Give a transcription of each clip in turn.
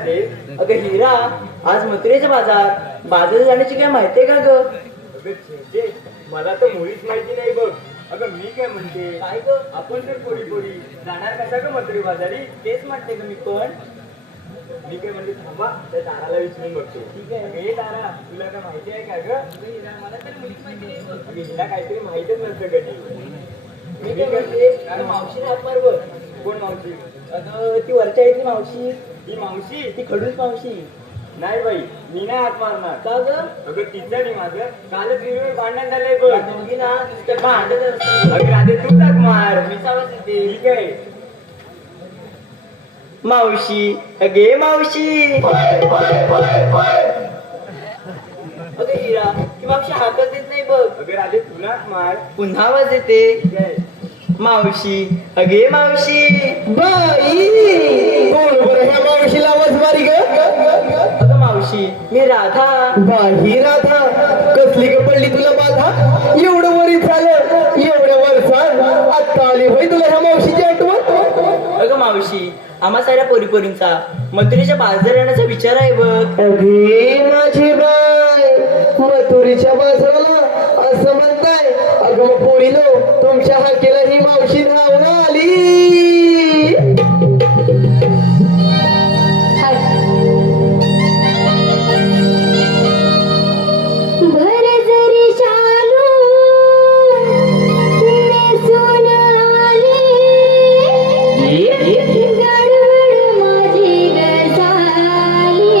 राधे. अगं हिरा, आज मथुरेचा बाजार जाण्याची काय माहितीये का ग? अगं छे, मला तर मुळीच माहिती नाही बघ. अगं मी काय म्हणते, काय ग? आपण तर पोरी जाणार कशा ग मथुरे बाजारी? तेच म्हणते ग मी पण. मी काय म्हणते, थांबा त्या ताराला विचारून बघतो. ठीक आहे. अगं हे तारा, तुला काय माहिती आहे का ग? मला तर मुळीच माहिती नाही बघ. अगं हिला काहीतरी माहितच नसतं कधी. मी काय म्हणते, अगं मावशीने हात मार बघ. कोण मावशी? अगं ती वरच्या इथली मावशी, ही मावशी? ती खडूस मावशी. नाही बाई, मी नाही हात मारणार. का ग? अगं तिचं नाही माझं, कालच विहिरीवर भांडण झालंय बघ. या दोघी ना नुसतं भांडत असतात. अगं राधे तू हात मार. मी आवाज येते. ठीक आहे. मावशी, अगे मावशी. अगं हिरा, ती मावशी हातच देत नाही बघ. अगं राधे तुला मार. पुन्हा आवाज येते. ठीक आहे. मावशी, अगे मावशी. बाई कोण बरं ह्या मावशीला आवाज मारी ग? अगं मावशी, मी राधा. बाई राधा, कसली ग पडली तुला बाधा? एवढं वरी झालं, एवढ्या वर्षात आता आली होय तुला ह्या मावशीची आठवण? अगं मावशी, आम्हा साऱ्या पोरीपोरींचा मथुरेच्या बाजार येण्याचा विचार आहे बघ. अगे माझी बाय, मथुरीच्या बाजाराला असं म्हणताय? अगं मग पोरीनो, तुमच्या हाकेला ही मावशी धावून आली. भर जरी शालू नेसून आले, गडबड माझी गजाली.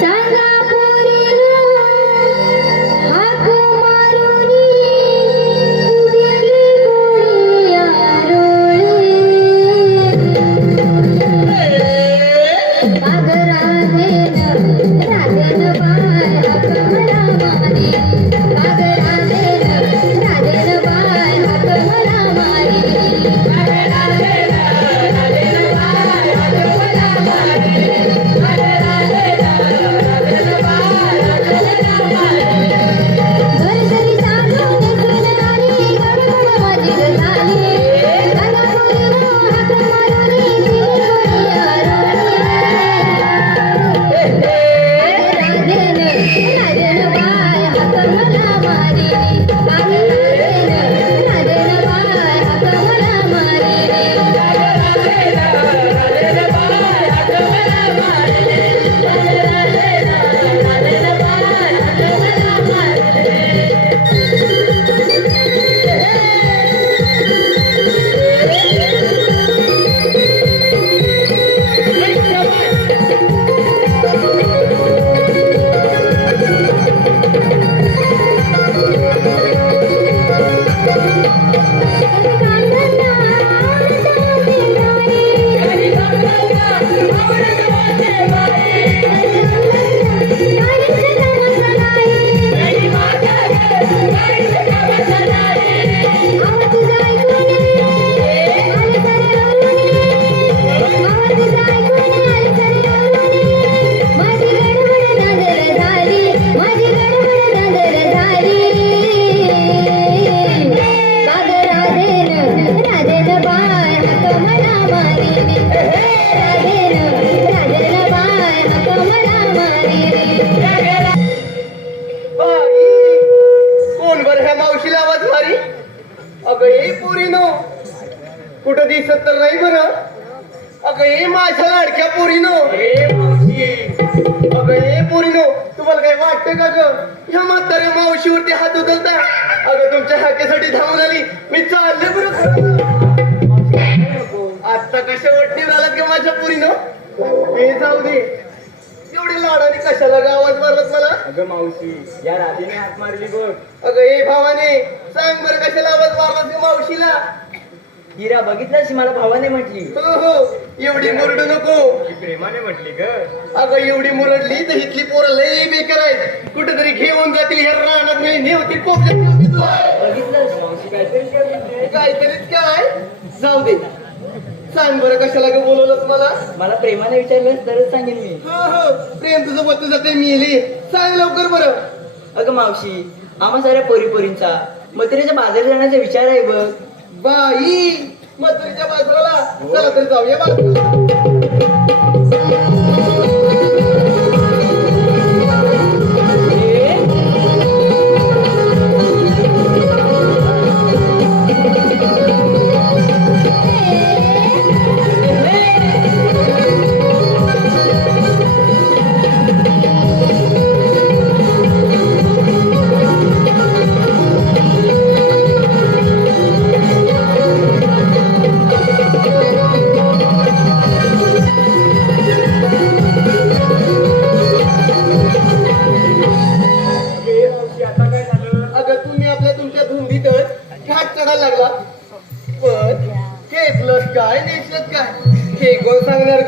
सांगा पोरीनो, हाक मारून गेली कोणी आरोळी. कुठं दिसत तर नाही बरं. अगं हे माझ्या लाडक्या पोरीनो. अगं हे पोरीनो, तुम्हाला काय वाटतं का ग? ह्या म्हाताऱ्या मावशीवरती हात उचलता. अगं तुमच्या हाकेसाठी धावून आली. मी चालले बरं. आता कशा वाटणी झालात का माझ्या पोरीनो? हे जाऊ दे. एवढी लाडाने कशाला ग आवाज मारलात मला? अगं मावशी, या राधेने हात मारली बघ. अगं हे भावाने, सांग बरं कशाला आवाज मारलात का मावशीला? हिरा, बघितलंस मला भावाने म्हटली. हो हो, एवढी मुरडू नको. ती प्रेमाने म्हटली ग. अगं एवढी मुरडली तर इथली पोरं लय बेकार आहेत. कुठेतरी घेऊन जातील ह्या रानात, नाही नेवतील पोपल्यात नेवतील तुला. बघितलंस मावशी काहीतरी केली. काहीतरीच काय. जाऊ दे, सांग बरं कशाला ग बोलवलंस मला? मला प्रेमाने विचारलंस तरच सांगेन मी. हो हो, प्रेम तुझं बतू जाते मिली. सांग लवकर बरं. अगं मावशी, आम्हा साऱ्या पोरीपोरींचा मथुरेच्या बाजार जाण्याचा विचार आहे बघ. बाई, मथुरेच्या बाजाराला चला तर जाऊया बाजूला.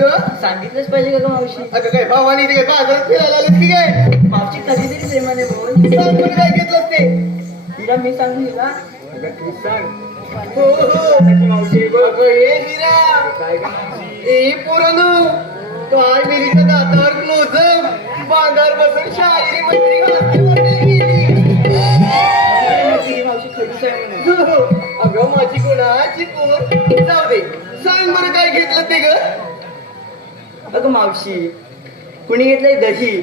ग सांगितलंच पाहिजे का मावशी? अगं काय भावानी ते काय बाजारात फिरायला आलेत की काय? मावशी कधीतरी प्रेमाने बोल. सांग बरं काय घेतलं ते? हिला मी सांगू हिला? अगं तू सांग. हो हो त्याची मावशी बघ. अगं हे हिरा काय ग मावशी? ए पोरांनो काय मिलीच्या दातावर क्लोजअप बांधावर बसून शाहिरी मंत्री घालते वाटेल गेली. ही मावशी खडूस आहे म्हणून. अगं माझी कोणाची पोर जाऊ दे सांग बरं काय घेतलं ते ग अगं मावशी, कुणी घेतलंय दही,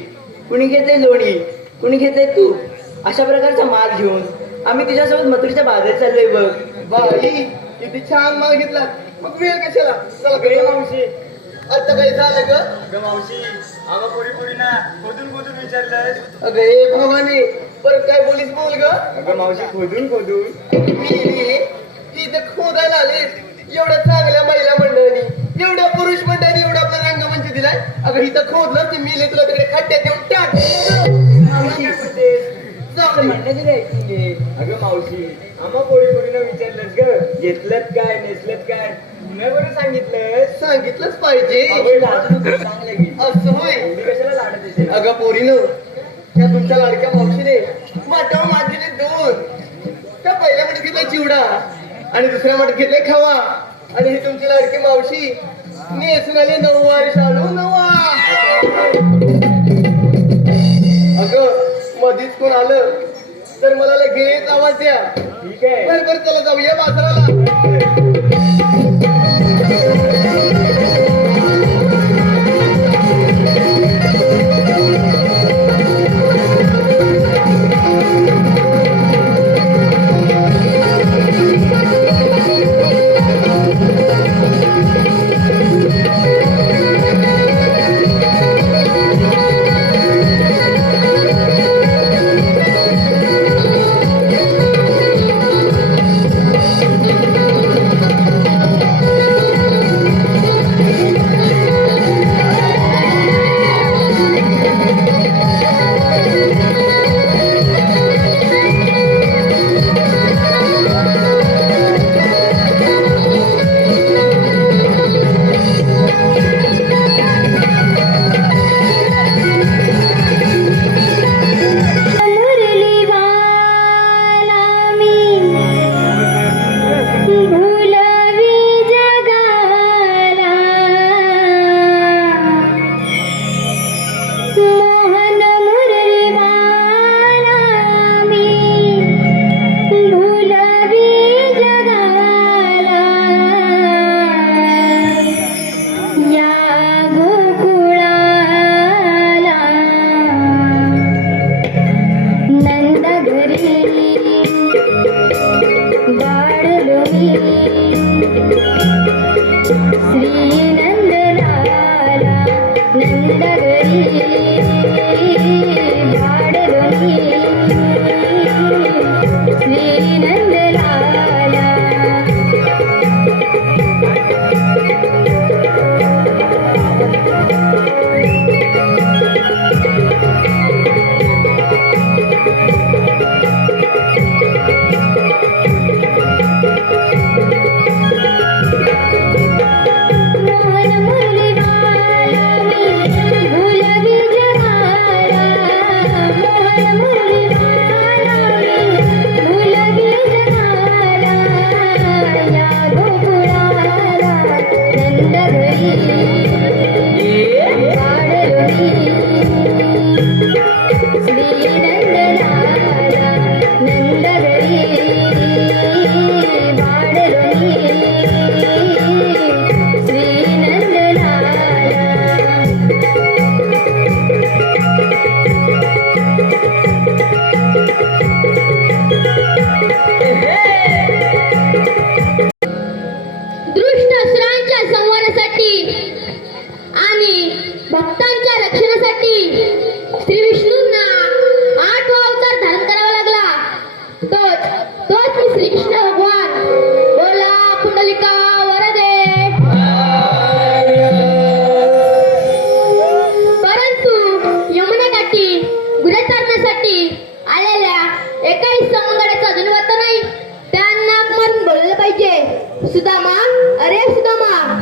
कुणी घेतलंय लोणी, कुणी घेतलंय तूप, अशा प्रकारचा माल घेऊन आम्ही तुझ्यासोबत मथुरेच्या बाजारात चाललोय बघ. बाई किती छान माल घेतला मग वेळ कशाला चला अगं गे मावशी. आता काय झालं ग अगं मावशी, आम्हा पोरीना खोदून विचारलंस. अगं हे भवानी परत काय बोलीस बोल ग अगं मावशी, खोदून मी इथे खोदायला आले एवढ्या चांगल्या महिला मंडळांनी एवढ्या पुरुष मंडळांनी एवढा आपला रंगमंच दिलाय. अगं इथं खोदलं ते मी तुला तिकडे खड्ड्यात देऊन टाक जाऊ दे. म्हणण्याची ऐकून घे. अगं मावशी, आम्हा पोरीना विचारलंस ग, घेतलं काय नेसलं काय, पुन्हा बरं सांगितलंस. सांगितलंच पाहिजे मावशी, लाजू नको, सांग लगे. असं होय एवढी कशाला लाडत येते? अगं पोरीनं त्या तुमच्या लाडक्या मावशीने वाटावर माझीने 2 त्या पहिल्या मठात घेतलाय चिवडा आणि दुसऱ्या मठात घेतलाय खवा आणि ही तुमची लाडकी मावशी नेसून आली 9 वारी शालू 9. अगं मधीच कोण आलं तर मला लगेच आवाज द्या. ठीक आहे. बरं चला जाऊया बाजाराला.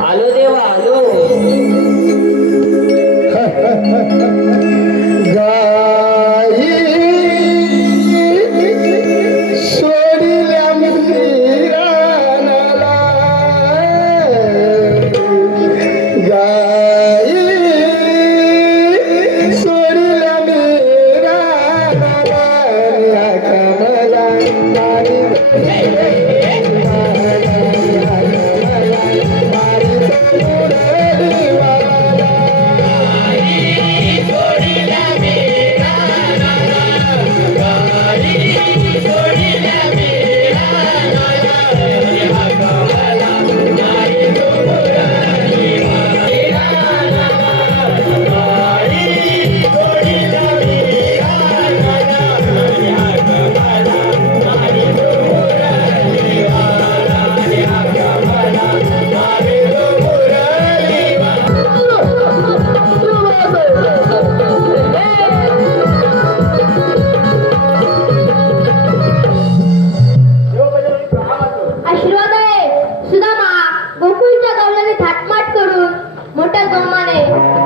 आलो देवा आलो.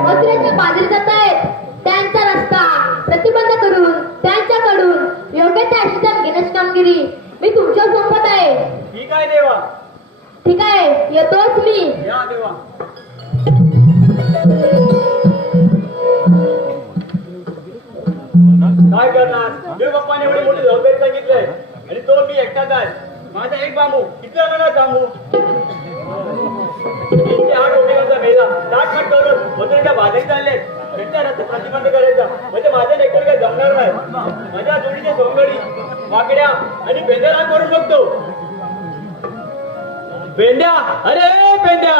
मथुरेच्या बाजरी जात आहेत त्यांचा रस्ता प्रतिबंध करून त्यांच्याकडून योग्य त्या आशीर्वाद घेण्याची कामगिरी मी तुमच्यावर सोपवत आहे. ठीक आहे देवा. ठीक आहे, येतोच मी. या देवा. काय करणार? देव बाप्पाने एवढी मोठी जबाबदारी सांगितलंय आणि तो मी एकटाच आहे. माझा एक बांबू किती ना थांबू. इतके हा डोक्याचा मेला ताट करून मथुरेच्या बाजारी चालले. त्यांच्या रस्ते प्रतिबंध करायचा म्हणजे माझ्या लेकर काही जमणार नाही. माझ्या जोडीचे सोंगडी वाकड्या आणि बेंद्याला करून बघतो. बेंड्या, अरे बेंड्या,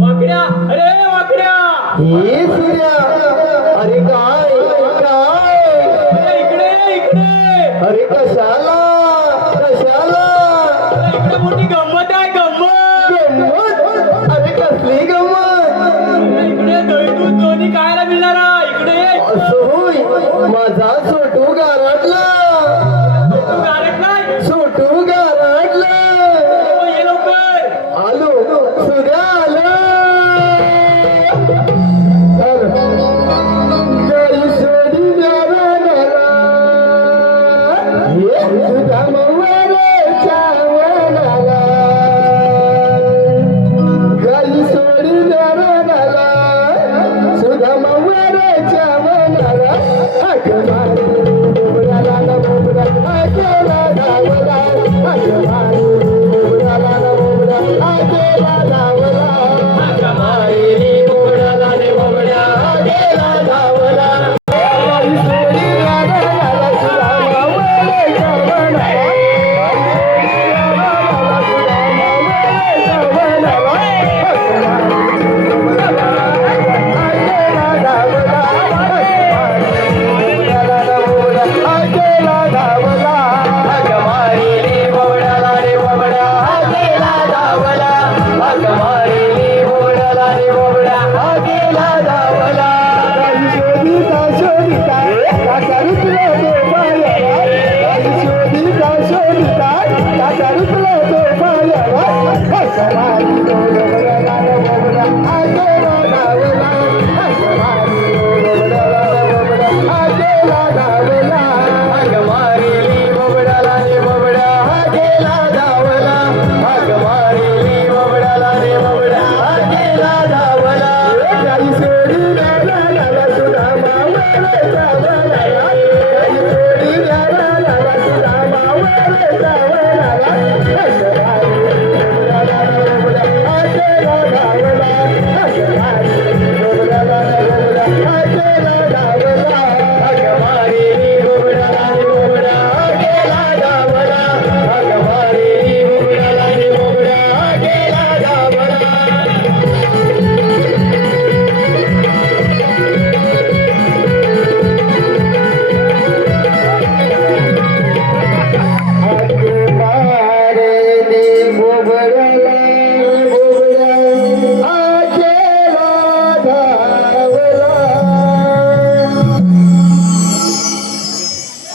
वाकड्या, अरे वाकड्या. हे सूर्या, अरे काय काय, अरे इकडे इकडे, अरे कशाला कशाला, अरे इकडे मोठी गंमत आहे गंमत. गंमत, अरे कसली गंमत. अरे इकडे दही दूध दोन्ही खायला मिळणार आहे. इकडे असं होय, माझा छोटू गारटला, तू गारत नाही. छोटू गारटला. ये लवकर. आलो सूर्या आलो. गाई सोडी न्यारा न्यारा, हे तुझ्या मवारेच्या वनाला. गाई सोडी न्यारा न्यारा, तुझ्या मवारेच्या वनाला. हाक मारी बोबडाला ना बोबडा, आकेला धावला. हाक मारी बोबडाला ना बोबडा, आकेला धावला. हाक मारी बोबडाला ना बोबडा, आकेला धावला. गाई सोडी न्यारा न्यारा, तुझ्या मवारेच्या वनाला.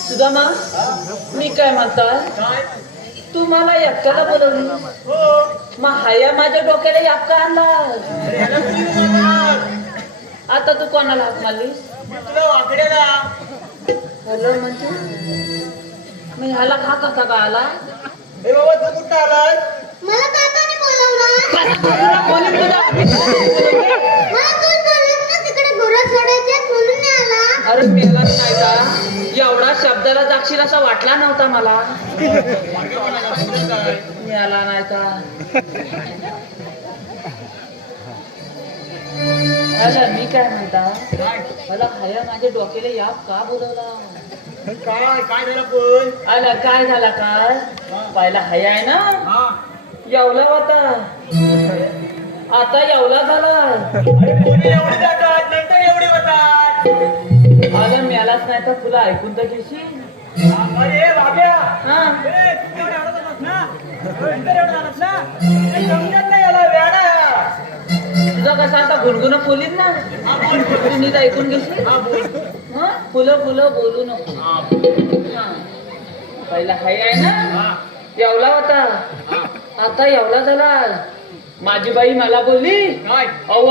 सुदामा, मी काय म्हणताय, तू मला एकट्याला बोलवली. मग हाया माझ्या डोक्याला याप का आणला. आता तू कोणाला हात मारलीस. वाकड्याला. हॅलो म्हणते मी ह्याला का कसा का आला. हे बाबा तू कुठं आलास. मला काकाने बोलवलं. तुला बोलून तुझ्या मला तूच बोलवलं ना, तिकडे गुरं सोडायचे म्हणून मी आला. अरे मेला नाही का. एवढा शब्दाला जागशील असा वाटला नव्हता मला. मिळाला नाही का. अरे मी काय म्हणता, मला खाया माझ्या डोक्याला याप का बोलवला. काय काय झालं पण. अला काय झाला काय. पहिला हया आहे ना, हा. येवला होता, आता येवला झाला. अरे पोरी एवढी जातात नंतर एवढी होतात. अगं मेलाच नाही तर तुला ऐकून तर घेशील. अरे बाब्या. हा ए, तू एवढं आडत होतास ना. नंतर एवढं आलास ना. काही समजत नाही याला वेडा. तुझा कसा आता गुणगुण फुलीन ना, तू नीट ऐकून घेशील. हा फुलं फुलं बोलू नको. हा. पहिला हाय आहे ना, येवला होता, आता येवला झाला. माझी बाई मला बोलली काय अव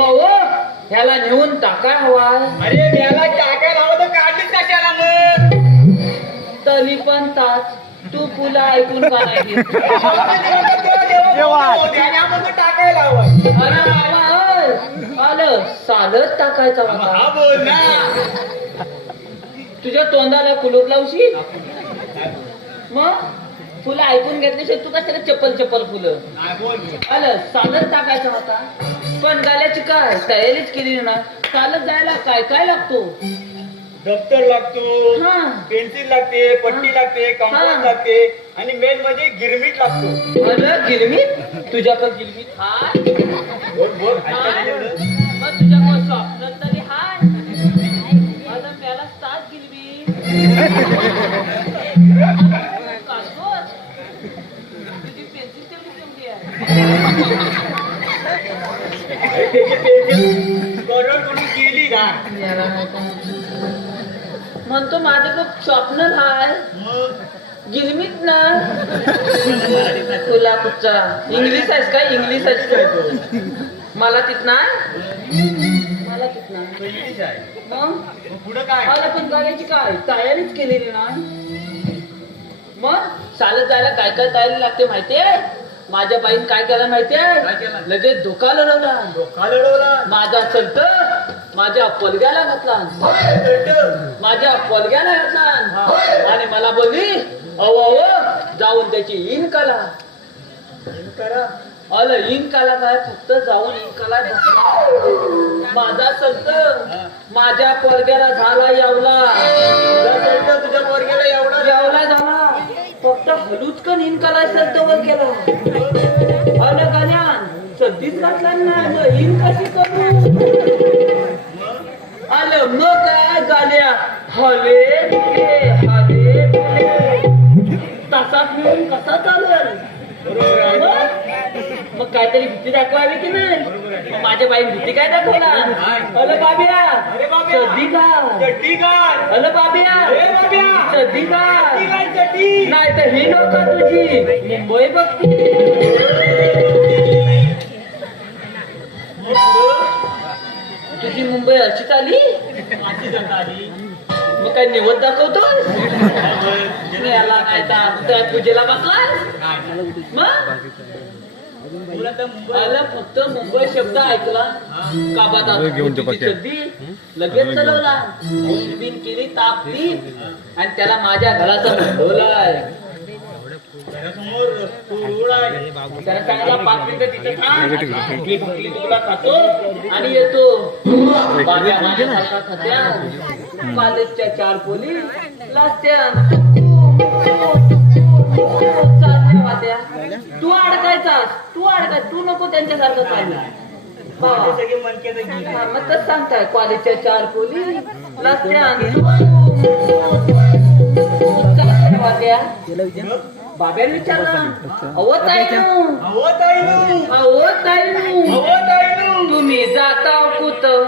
ह्याला नेऊन टाकाय हवाय. अरे त्याला टाकायला हवं तर काढलीच कशाला मग तरी पण तास तू पुला ऐकून का नाही घेत? टाकायला हवं अरे बाबा, आलं सालच टाकायचा हा होता. बोल ना तुझ्या तोंडाला कुलूप लावशील मग फुलं ऐकून घेतल्याशिवाय तू कशाला चप्पल फुलं काय बोल आलं सालच टाकायचा होता. पण गाल्याची काय तयारीच केली ना. चालत जायला काय काय लागतो? दप्तर लागतो हा पेन्सिल लागते पट्टी लागते कंपास हा. लागते आणि मेन म्हणजे गिरमीट लागतो. अरे गिरमीत तुझ्याकडे गिरमीत हाय बोल बोल ऐकायला हाय? एवढं? मग तुझ्याकडे स्वप्न तरी हाय. माझा प्याला सात गिरवी कासवच. तुझी पेन्सिल तेवढी जमली आहे. अरे त्याची पेन्सिल कलर करून गेली ना म्हणतो माझं तो स्वप्न हाय मग गिरमीत ना. तुला कुठचा इंग्लिश आहेस काय? इंग्लिश आहेस काय? मला तिथ नाही मला तिथ नाही इंग्लिश आहे मग मग पुढं काय मला पण करायची काय तयारीच केलेली ना. मग चालत जायला काय काय तयारी लागते माहितीये? माझ्या बाईन काय केलं माहितीये? काय केलं? लगेच धोका लढवला. डोका लढवला माझा चलत माझ्या पलग्याला घातला. माझ्या पलग्याला घातला आणि मला बोलली अव जाऊन त्याची इन कला करा आलं इन कला काय फक्त जाऊन इन कला घातला. माझा चलत माझ्या पलग्याला झाला येवला तुझ्या पोरग्याला एवढा येवला झाला. फक्त हलूचकन इन कला चलतवर केला. आलं गाण्यान सध्याच घातला ना इन कशी करू? आलं मग काय गाल्या हले हले तासात मिळून कसा चालेल? मग काहीतरी भीती दाखवावी की नाही? मग माझ्या बाई भीती काय दाखवला? अरे बाबिया अरे बाबिया. सध्या का चड्डी काढ अरे बाबिया ए बाबिया. सध्या चड्डी का काढ चड्डी नाही तर ही लोक तुझी मुंबई बघती. मग पुढं तुझी मुंबई अशीच आली. अशी जनता आली मग काय निवड दाखवतोय? याला नाही तर त्या पूजेला बसला मग तुला तर मुंबई आला फक्त मुंबई शब्द ऐकला काबादा लगेच चलवला बिन केली तापली आणि त्याला माझ्या घराचा ढोलाय. घरासमोर तो रोड आहे त्याला चांगला 5 मिनिटं तिथे थांब. आपली भाकरी तुला खातो आणि येतो. बाब्या माझ्यासारखा खात्या कॉलेजच्या 4 पोली लाजत्या. तू अडकायचास तू नको त्यांच्यासारखं चालू. ते सगळे मनकेचं गीत आहे. मग तसं सांगताय कॉलेजच्या 4 पोली लाजत्या. बाब्याने विचारलं अहो ताईनू अहो ताईनू अहो ताईनू अहो ताईनू तुम्ही जाता कुठं?